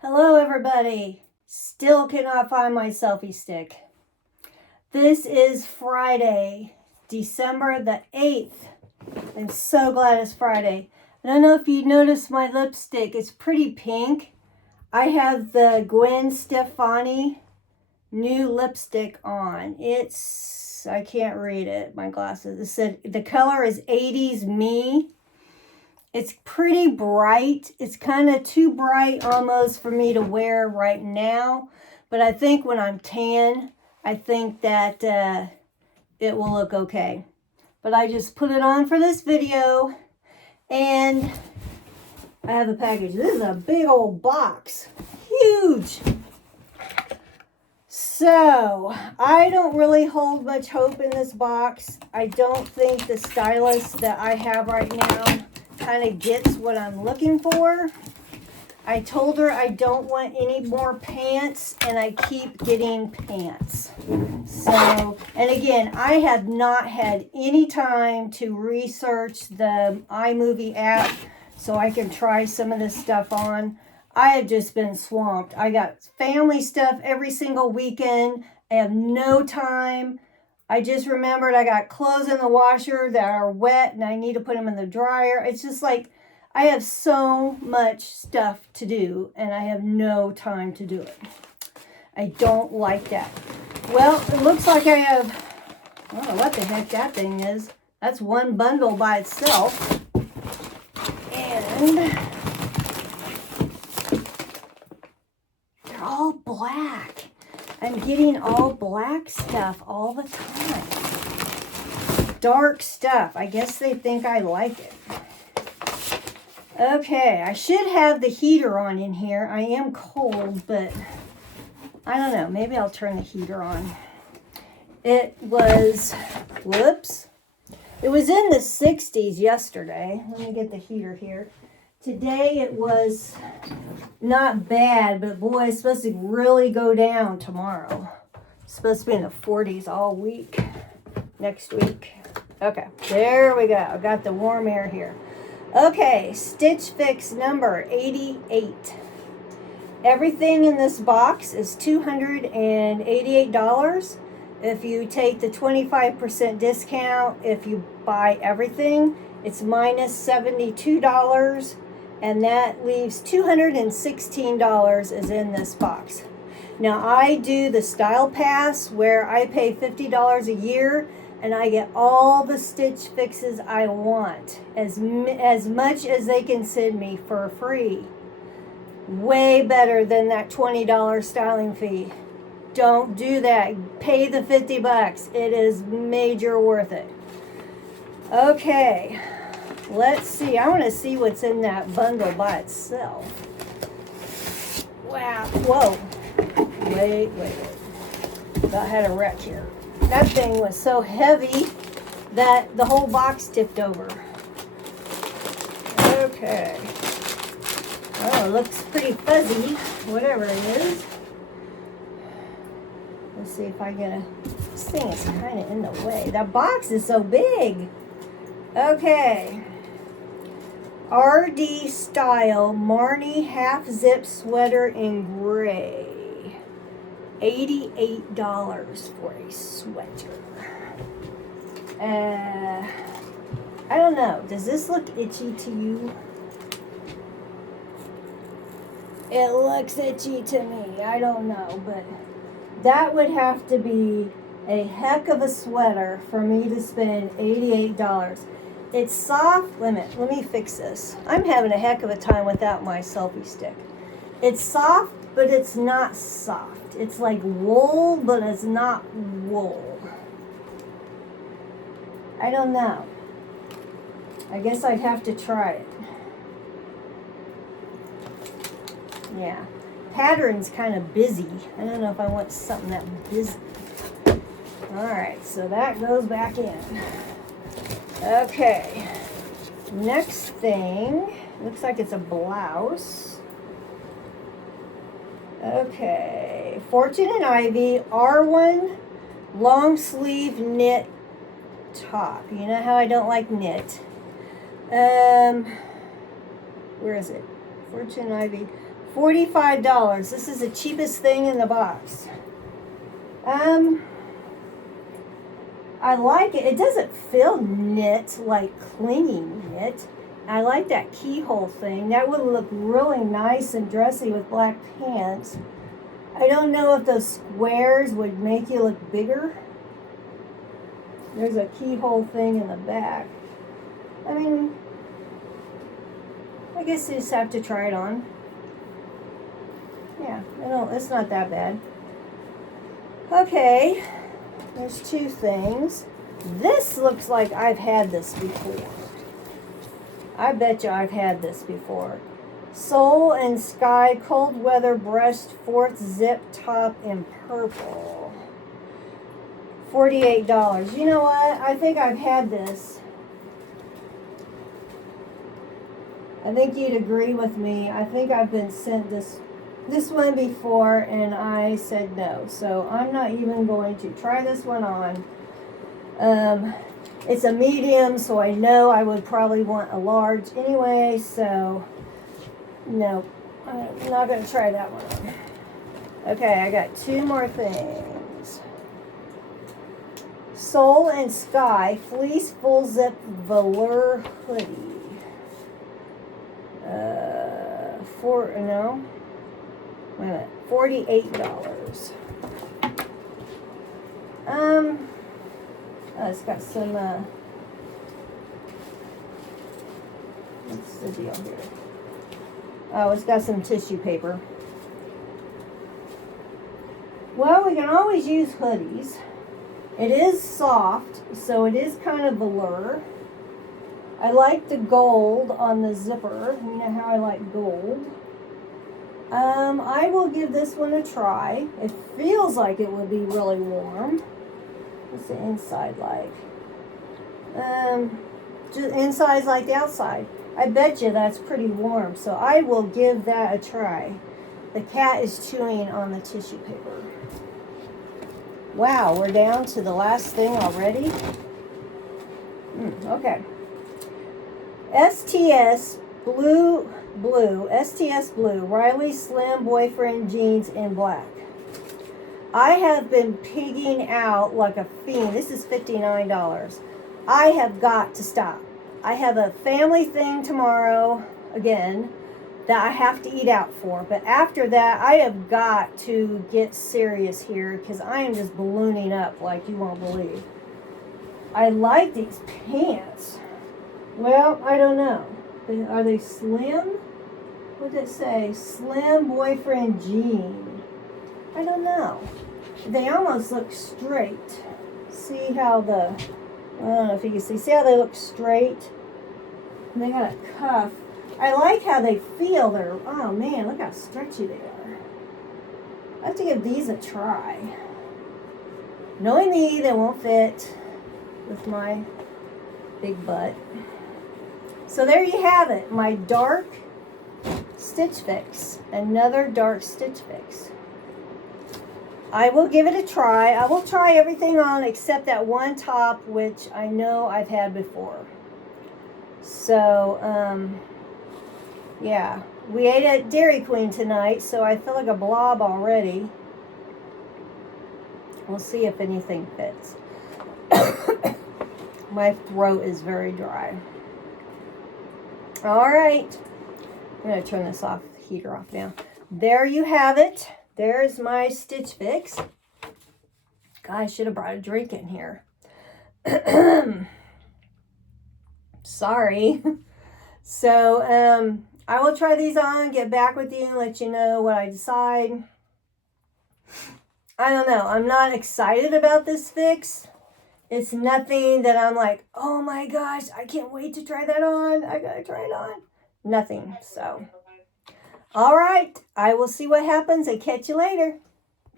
Hello everybody. Still cannot find my selfie stick. This is Friday, December the 8th. I'm so glad it's Friday. I don't know if you noticed my lipstick. It's pretty pink. I have the Gwen Stefani new lipstick on. I can't read it, my glasses. It said the color is 80s Me. It's pretty bright. It's kind of too bright almost for me to wear right now. But I think when I'm tan, I think that it will look okay. But I just put it on for this video. And I have a package. This is a big old box. Huge. So, I don't really hold much hope in this box. I don't think the stylist that I have right now kind of gets what I'm looking for. I told her I don't want any more pants, and I keep getting pants. So, and again, I have not had any time to research the iMovie app so I can try some of this stuff on. I have just been swamped. I got family stuff every single weekend. I have no time. I just remembered I got clothes in the washer that are wet and I need to put them in the dryer. It's just like I have so much stuff to do and I have no time to do it. I don't like that. Well, it looks like I have, I don't know what the heck that thing is. That's one bundle by itself. And they're all black. I'm getting all black stuff all the time. Dark stuff. I guess they think I like it. Okay, I should have the heater on in here. I am cold, but I don't know. Maybe I'll turn the heater on. It was, whoops. It was in the 60s yesterday. Let me get the heater here. Today it was not bad, but boy, it's supposed to really go down tomorrow. It's supposed to be in the 40s all week, next week. Okay, there we go. I got the warm air here. Okay, Stitch Fix number 88. Everything in this box is $288. If you take the 25% discount, if you buy everything, it's minus $72. And that leaves $216 is in this box. Now I do the Style Pass where I pay $50 a year and I get all the Stitch Fixes I want, as much as they can send me for free. Way better than that $20 styling fee. Don't do that. Pay the $50. It is major worth it. Okay. Let's see. I want to see what's in that bundle by itself. Wow. Whoa. Wait. About had a wreck here. That thing was so heavy that the whole box tipped over. Okay. Oh, it looks pretty fuzzy. Whatever it is. Let's see if I get a... This thing is kind of in the way. That box is so big. Okay. RD Style Marni half zip sweater in gray. $88 for a sweater. I don't know. Does this look itchy to you? It looks itchy to me. I don't know, but that would have to be a heck of a sweater for me to spend $88. It's soft. Wait a minute, let me fix this. I'm having a heck of a time without my selfie stick. It's soft, but it's not soft. It's like wool, but it's not wool. I don't know. I guess I'd have to try it. Yeah. Pattern's kind of busy. I don't know if I want something that busy. Alright, so that goes back in. Okay. Next thing. Looks like it's a blouse. Okay. Fortune and Ivy R1 long sleeve knit top. You know how I don't like knit. Where is it? Fortune and Ivy. $45. This is the cheapest thing in the box. I like it. It doesn't feel knit, like clingy knit. I like that keyhole thing. That would look really nice and dressy with black pants. I don't know if those squares would make you look bigger. There's a keyhole thing in the back. I mean, I guess you just have to try it on. Yeah, it's not that bad. Okay, there's two things. This looks like I've had this before. I bet you I've had this before. Soul and Sky Cold Weather Breast 4th Zip Top in purple. $48. You know what? I think I've had this. I think you'd agree with me. I think I've been sent this one before and I said no. So I'm not even going to try this one on. It's a medium, so I know I would probably want a large anyway. So no, I'm not going to try that one on. Okay, I got two more things. Soul and Sky Fleece Full Zip Velour Hoodie. Wait a minute, $48. It's got some, what's the deal here? Oh, it's got some tissue paper. Well, we can always use hoodies. It is soft, so it is kind of velour. I like the gold on the zipper. You know how I like gold. I will give this one a try. It feels like it would be really warm. What's the inside like? Just inside's like the outside. I bet you that's pretty warm, so I will give that a try. The cat is chewing on the tissue paper. Wow, we're down to the last thing already. Okay. STS Blue, Riley Slim Boyfriend Jeans in black. I have been pigging out like a fiend. This is $59. I have got to stop. I have a family thing tomorrow, again, that I have to eat out for. But after that, I have got to get serious here because I am just ballooning up like you won't believe. I like these pants. Well, I don't know. Are they slim? What did it say? Slim Boyfriend Jean. I don't know. They almost look straight. See how I don't know if you can see. See how they look straight? And they got a cuff. I like how they feel. Oh man, look how stretchy they are. I have to give these a try. Knowing me, they won't fit with my big butt. So there you have it. My dark Stitch Fix. Another dark Stitch Fix. I will give it a try. I will try everything on except that one top, which I know I've had before. So, yeah. We ate at Dairy Queen tonight, so I feel like a blob already. We'll see if anything fits. My throat is very dry. All right. I'm going to turn this off, the heater off now. There you have it. There's my Stitch Fix. God, I should have brought a drink in here. Sorry. So, I will try these on, get back with you, let you know what I decide. I don't know. I'm not excited about this fix. It's nothing that I'm like, oh my gosh, I can't wait to try that on. I gotta try it on. Nothing. So, all right. I will see what happens and catch you later.